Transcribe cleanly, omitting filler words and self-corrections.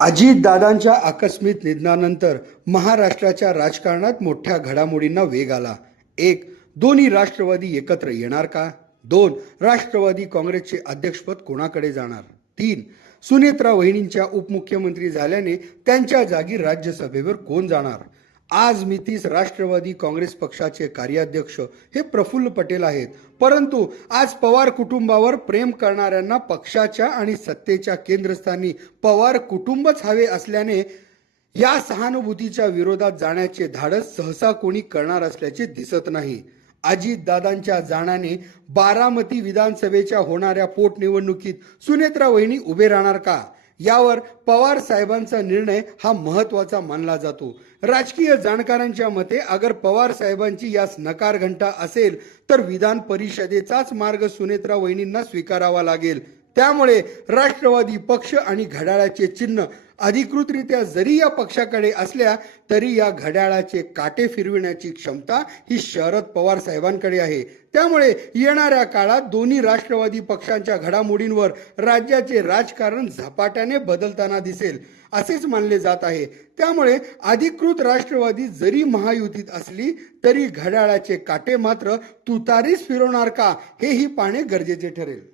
अजितदादांच्या आकस्मिक निधनानंतर महाराष्ट्राच्या राजकारणात मोठ्या घडामोडींना वेग आला. 1. दोन्ही राष्ट्रवादी एकत्र येणार का? 2. राष्ट्रवादी काँग्रेसचे अध्यक्षपद कोणाकडे जाणार? 3. सुनेत्रा वहिनींच्या उपमुख्यमंत्री झाल्याने त्यांच्या जागी राज्यसभेवर कोण जाणार? आज मितीस राष्ट्रवादी काँग्रेस पक्षाचे कार्याध्यक्ष हे प्रफुल्ल पटेल आहेत, परंतु आज पवार कुटुंबावर प्रेम करणाऱ्यांना पक्षाच्या आणि सत्तेच्या केंद्रस्थानी पवार कुटुंबच हवे असल्याने या सहानुभूतीच्या विरोधात जाण्याचे धाडस सहसा कोणी करणार असल्याचे दिसत नाही. अजितदादांच्या जाण्याने बारामती विधानसभेच्या होणाऱ्या पोटनिवडणुकीत सुनेत्रा वहिनी उभे राहणार का, यावर पवार साहेबांचा निर्णय हा महत्त्वाचा मानला जातो. राजकीय जाणकारांच्या मते अगर पवार साहेबांची यास नकार घंटा असेल तर विधान परिषदेचाच मार्ग सुनेत्रा वहिनींना स्वीकारावा लागेल. त्यामुळे राष्ट्रवादी पक्ष आणि घड्याळाचे चिन्ह अधिकृतरित्या जरी या पक्षाकडे असल्या तरी या घड्याळाचे काटे फिरविण्याची क्षमता ही शरद पवार साहेबांकडे आहे. त्यामुळे येणाऱ्या काळात दोन्ही राष्ट्रवादी पक्षांच्या घडामोडींवर राज्याचे राजकारण झपाट्याने बदलताना दिसेल असेच मानले जात आहे. त्यामुळे अधिकृत राष्ट्रवादी जरी महायुतीत असली तरी घड्याळाचे काटे मात्र तुतारीच फिरवणार का, हेही पाहणे गरजेचे ठरेल.